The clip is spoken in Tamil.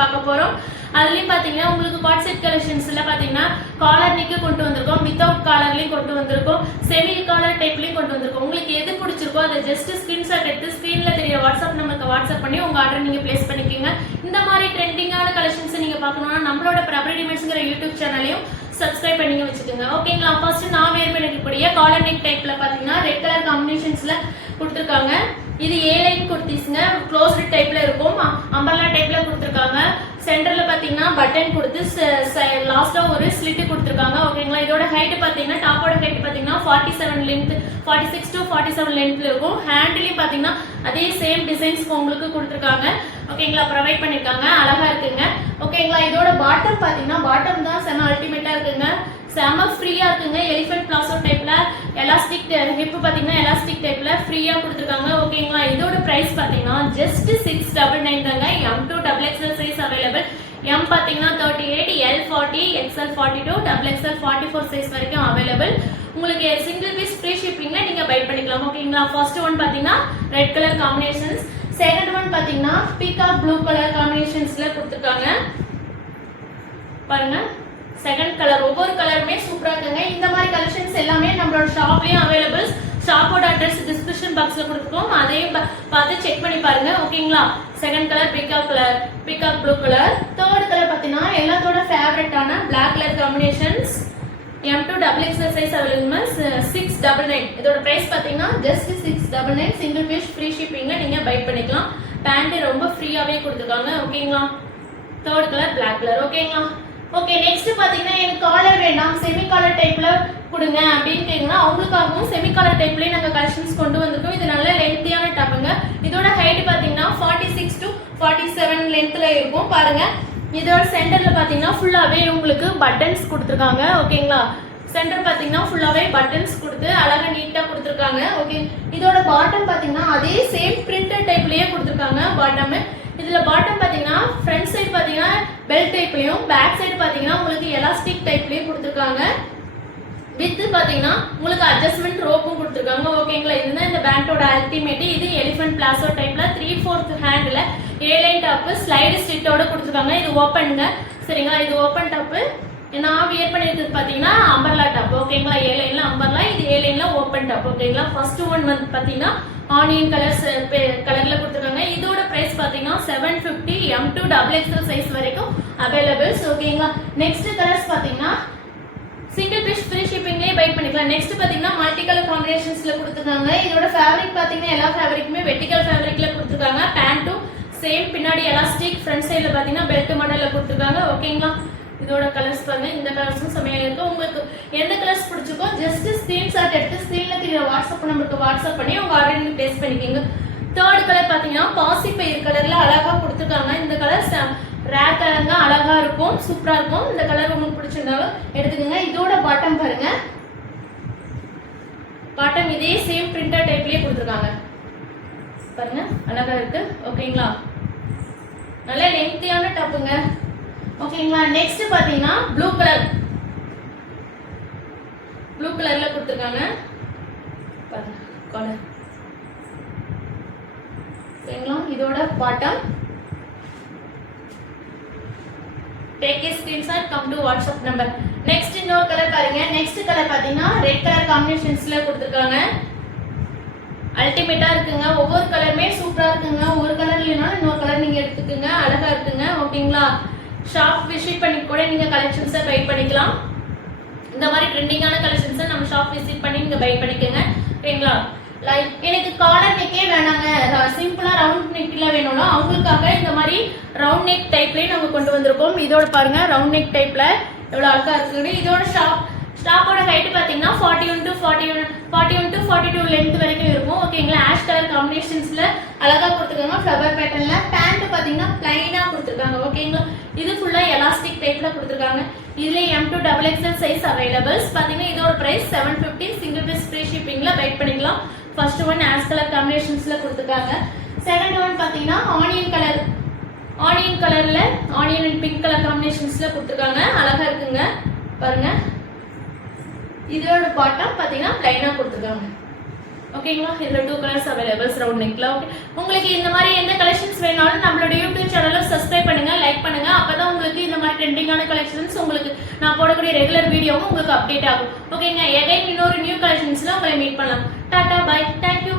பார்க்க போறோம். அதுலயும் பாத்தீங்கன்னா உங்களுக்கு காட் செட் கலெக்ஷன்ஸ்ல பாத்தீங்கன்னா காலர் நெக் கொண்டு வந்திருக்கோம், வித்தவுட் காலர்லயும் கொண்டு வந்திருக்கோம், செமி காலர் டைப்லயும் கொண்டு வந்திருக்கோம். உங்களுக்கு எது பிடிச்சிருக்கோ அதை ஜஸ்ட் ஸ்கிரீன்ஷாட் எடுத்து ஸ்கிரீன்ல தெரிய வாட்ஸ்அப் நம்பருக்கு வாட்ஸ்அப் பண்ணி உங்க ஆர்டர் நீங்க பிளேஸ் பண்ணிக்கோங்க. இந்த மாதிரி ட்ரெண்டிங்கான கலெக்ஷன்ஸ் நீங்க பார்க்கணும்னா நம்மளோட பிரபல டிமெண்ட்ஸ்ங்கிற யூடியூப் சேனலையும் சப்ஸ்கிரைப் பண்ணி வச்சுக்கோங்க. ஓகேங்களா? ஃபர்ஸ்ட் நான் வேர் பண்ணிக்கக்கூடிய காலர் நெக் டைப்ல பாத்தீங்கன்னா ரெட் கலர் காம்பினேஷன்ஸ்ல கொடுத்துருக்காங்க. இது ஏ லைன் குர்த்திஸ்ங்க, க்ளோஸ்டு டைப்ல இருக்கும், அம்பர்லா டைப்ல கொடுத்துருக்காங்க. சென்டர்ல பாத்தீங்கன்னா பட்டன் கொடுத்து லாஸ்ட்ல ஒரு ஸ்லிட் கொடுத்துருக்காங்க. ஓகேங்களா? இதோட ஹைட் பாத்தீங்கன்னா டாப்போட ஹைட் பாத்தீங்கன்னா 47 லென்த், 46 to 47 லென்த்ல இருக்கும். ஹேண்ட்லயும் பாத்தீங்கன்னா அதே சேம் டிசைன்ஸ் உங்களுக்கு கொடுத்துருக்காங்க. ஓகேங்களா? ப்ரொவைட் பண்ணிருக்காங்க, அழகா இருக்குங்க. ஓகேங்களா? இதோட பாட்டம் பாத்தீங்கன்னா பாட்டம் தான் செம அல்டிமேட்டா இருக்குங்க, செம ஃப்ரீயா இருக்குங்க. எலிஃபென்ட் பிளாசோ டைப்ல எலாஸ்டிக் ஹிப் பாத்தீங்கன்னா எலாஸ்டிக் டைப்ல ஃப்ரீயா கொடுத்துருக்காங்க. ஓகேங்களா? இதோட பிரைஸ் பாத்தீங்கன்னா ஜஸ்ட் 699 தாங்க. M2 XXL size available. M பாத்தீங்கன்னா 38, L 40, XL 42, XXL 44 சைஸ் வரைக்கும் அவைலபிள். உங்களுக்கு சிங்கிள் பீஸ் ஃப்ரீ ஷிப்பிங்ல நீங்க பை பண்ணிக்கலாம். ஓகேங்களா? ஃபர்ஸ்ட் ஒன் பாத்தீங்கன்னா red colour combinations, second one பாத்தீங்கன்னா பீகாக் ப்ளூ கலர் காம்பினேஷன்ஸ்ல கொடுத்துருக்காங்க. பாருங்க, செகண்ட் கலர், ஒவ்வொரு கலருமே சூப்பரா இருக்குங்க. இந்த மாதிரி கலெக்ஷன்ஸ் எல்லாமே நம்மளோட ஷாப்லயும் அவைலபிள். ஷாப்போட அட்ரஸ் டிஸ்கிரிப்ஷன் பாக்ஸ்ல கொடுத்துருக்கோம், அதையும் பார்த்து செக் பண்ணி பாருங்க. ஓகேங்களா? Second colour peacock blue colour. Third colour பாத்தீங்கன்னா எல்லாத்தோட ஃபேவரட்டான black colour combinations. M2 XXL size available 699. இதோட பிரைஸ் பாத்தீங்கன்னா ஜஸ்ட் 699. சிங்கிள் பீஸ் ஃப்ரீ ஷிப்பிங்ல நீங்க பை பண்ணிக்கலாம். பேண்ட் ரொம்ப ஃப்ரீயாவே கொடுத்துருக்காங்க. ஓகேங்களா? Third colour black colour. ஓகேங்களா? ஓகே, நெக்ஸ்ட் பாத்தீங்கன்னா எனக்கு காலர் வேண்டாம், செமி காலர் டைப்ல கொடுங்க அப்படின்னு கேக்குறீங்கன்னா அவங்களுக்காகவும் செமி காலர் டைப்லயே நாங்க கலெக்ஷன்ஸ் கொண்டு வந்திருக்கோம். இது நல்ல லென்த்தியான டாப்புங்க. இதோட ஹைட் பாத்தீங்கன்னா 46 to 47 லென்த்ல இருக்கும். பாருங்க, இதோட சென்டர்ல பாத்தீங்கன்னா ஃபுல்லாவே உங்களுக்கு பட்டன்ஸ் கொடுத்துருக்காங்க. ஓகேங்களா? சென்டர் பாத்தீங்கன்னா ஃபுல்லாவே பட்டன்ஸ் கொடுத்து அழகா நீட்டா கொடுத்துருக்காங்க. ஓகே, இதோட பாட்டம் பாத்தீங்கன்னா அதே சேம் பிரிண்டட் டைப்லயே கொடுத்துருக்காங்க பாட்டம். இதுல பாட்டம் பாத்தீங்கன்னா ஃப்ரண்ட் சைடு பாத்தீங்கன்னா பெல்ட் டைப்லயும், பேக் சைடு பாத்தீங்கன்னா உங்களுக்கு எலாஸ்டிக் டைப்லயும் கொடுத்துருக்காங்க. வித் பாத்தீங்கன்னா உங்களுக்கு அட்ஜஸ்ட்மெண்ட் ரோப்பும் கொடுத்துருக்காங்க. ஓகேங்களா? இதுதான் இந்த பேண்டோட அல்டிமேட். இது எலிஃபென்ட் பிளாசோ டைப்ல 3/4 ஹேண்ட்ல ஏ லைன் டாப் ஸ்லைடு ஸ்டிட்டோட கொடுத்துருக்காங்க. இது ஓப்பனுங்க, சரிங்களா? இது ஓப்பன் டாப். நான் வியர் பண்ணிருக்கிறது பாத்தீங்கன்னா அம்பர்லா டாப். ஓகேங்களா? ஏ லைன்ல அம்பர்லா, இது ஏ லைன்ல ஓப்பன் டாப். ஓகேங்களா? ஃபர்ஸ்ட் ஒன் வந்து பாத்தீங்கன்னா ஆனியன் கலர்ல கொடுத்துருக்காங்க. இதோட பிரைஸ் பாத்தீங்கன்னா 750. M2 XXL சைஸ் வரைக்கும் அவைலபிள்ஸ். ஓகேங்களா? நெக்ஸ்ட் கலர்ஸ் பாத்தீங்கன்னா சிங்கிள் பீஸ் ஃப்ரீ ஷிப்பிங்லயே பை பண்ணிக்கலாம். நெக்ஸ்ட் பாத்தீங்கன்னா மல்டி கலர் காம்பினேஷன்ஸ்ல கொடுத்துருக்காங்க. இதோட ஃபேப்ரிக் பாத்தீங்கன்னா எல்லா ஃபேப்ரிக்குமே வெர்டிகல் ஃபேப்ரிக்ல கொடுத்துருக்காங்க. பேண்ட்டும் சேம், பின்னாடி எலாஸ்டிக், ஃப்ரண்ட் சைடுல பாத்தீங்கன்னா பெல்ட் மாடல்ல கொடுத்துருக்காங்க. ஓகேங்களா? இதோட கலர்ஸ் பாருங்க, இந்த கலர்ஸும் செமையா இருக்கு. உங்களுக்கு எந்த கலர்ஸ் பிடிச்சிருக்கோ ஜஸ்ட் ஸ்கிரீன்ஷாட் எடுத்து ஸ்கிரீன்ல தெரிய வாட்ஸ்அப் நம்பருக்கு வாட்ஸ்அப் பண்ணி உங்க ஆர்டர் நீங்க பிளேஸ் பண்ணிக்கோங்க. தேர்ட் கலர் பாத்தீங்கன்னா பாசி பயிர் கலர்ல அழகா கொடுத்துருக்காங்க. இந்த கலர் ரேர் கலருங்க, அழகா இருக்கும், சூப்பரா இருக்கும். இந்த கலர் உங்களுக்கு பிடிச்சிருந்தாலும் எடுத்துக்கோங்க. இதோட பாட்டம் பாருங்க, பாட்டம் இதே சேம் பிரிண்டர் டைப்லயே கொடுத்துருக்காங்க. பாருங்க, அழகா இருக்கு. ஓகேங்களா? நல்ல லென்த்தியான டாப்புங்க. ஓகேங்களா? நெக்ஸ்ட் பாத்தீங்கன்னா ப்ளூ கலர்ல கொடுத்துருக்காங்க. பாருங்க கலர். ஓகேங்களா? இதோட bottom. Take a screenshot, come to WhatsApp number. Next இன்னொரு கலர் பாருங்க. நெக்ஸ்ட் கலர் பாத்தீங்கன்னா ரெட் கலர் காம்பினேஷன்ஸ்ல கொடுத்துருக்காங்க. அல்டிமேட்டா இருக்குங்க. ஒவ்வொரு கலருமே சூப்பரா இருக்குங்க. ஒரு கலர் இல்லைன்னா இன்னொரு கலர் நீங்க எடுத்துக்கோங்க, அழகா இருக்குங்க. ஓகேங்களா? ஷாப் விசிட் பண்ணி கூட நீங்க கலெக்ஷன்ஸை பை பண்ணிக்கலாம். இந்த மாதிரி ட்ரெண்டிங்கான கலெக்ஷன்ஸை நம்ம ஷாப் விசிட் பண்ணி நீங்க பை பண்ணிக்கோங்க. ஓகேங்களா? லைக் எனக்கு காலர் நெக்கே வேணாங்க, சிம்பிளா ரவுண்ட் நெக்ல வேணும்னா அவங்களுக்காக இந்த மாதிரி ரவுண்ட் நெக் டைப்லயே நம்ம கொண்டு வந்திருக்கோம். இதோட பாருங்க ரவுண்ட் நெக் டைப்ல எவ்வளவு அழகா இருக்குன்னு. இதோட ஸ்டாப்போட ஹைட் பாத்தீங்கன்னா 41 to 42 லென்த் வரைக்கும் இருக்கும். ஓகேங்களா? ஆஷ் கலர் காம்பினேஷன்ஸ்ல அழகா கொடுத்துருக்காங்க. ஃப்ளவர் பேட்டர்ன்ல பேண்ட் பாத்தீங்கன்னா பிளைனா கொடுத்துருக்காங்க. ஓகேங்களா? இது ஃபுல்லா எலாஸ்டிக் டைப்ல கொடுத்துருக்காங்க. இதுல M2 XXL சைஸ் அவைலபிள்ஸ். பாத்தீங்கன்னா இதோட பிரைஸ் 750. சிங்கிள் பீஸ் ஃப்ரீ ஷிப்பிங்ல பை பண்ணிக்கலாம். ஃபர்ஸ்ட் ஒன் ஆஷ் கலர் காம்பினேஷன்ஸ்ல கொடுத்துருக்காங்க. செகண்ட் ஒன் பாத்தீங்கன்னா ஆனியன் கலர்ல ஆனியன் அண்ட் பிங்க் கலர் காம்பினேஷன்ஸ்ல கொடுத்துருக்காங்க. அழகா இருக்குங்க. பாருங்க, இதோட பாட்டம் பாத்தீங்கன்னா பிளைனா கொடுத்துருக்காங்க. ஓகேங்களா? இதுல 2 கலர்ஸ் அவைலபிள்ஸ் ரவுண்ட் நெக்ல. ஓகே, உங்களுக்கு இந்த மாதிரி எந்த கலெக்ஷன்ஸ் வேணாலும் நம்மளோட யூடியூப் சேனலை சப்ஸ்கிரைப் பண்ணுங்க, லைக் பண்ணுங்க. ட்ரெண்டிங்கான கலெக்ஷன்ஸ் உங்களுக்கு நான் போடக்கூடிய ரெகுலர் வீடியோவும் உங்களுக்கு அப்டேட் ஆகும். ஓகேங்க, எகைன் இன்னொரு நியூ கலெக்ஷன்ஸ்ல உங்களை மீட் பண்ணலாம். Tata bye, thank you.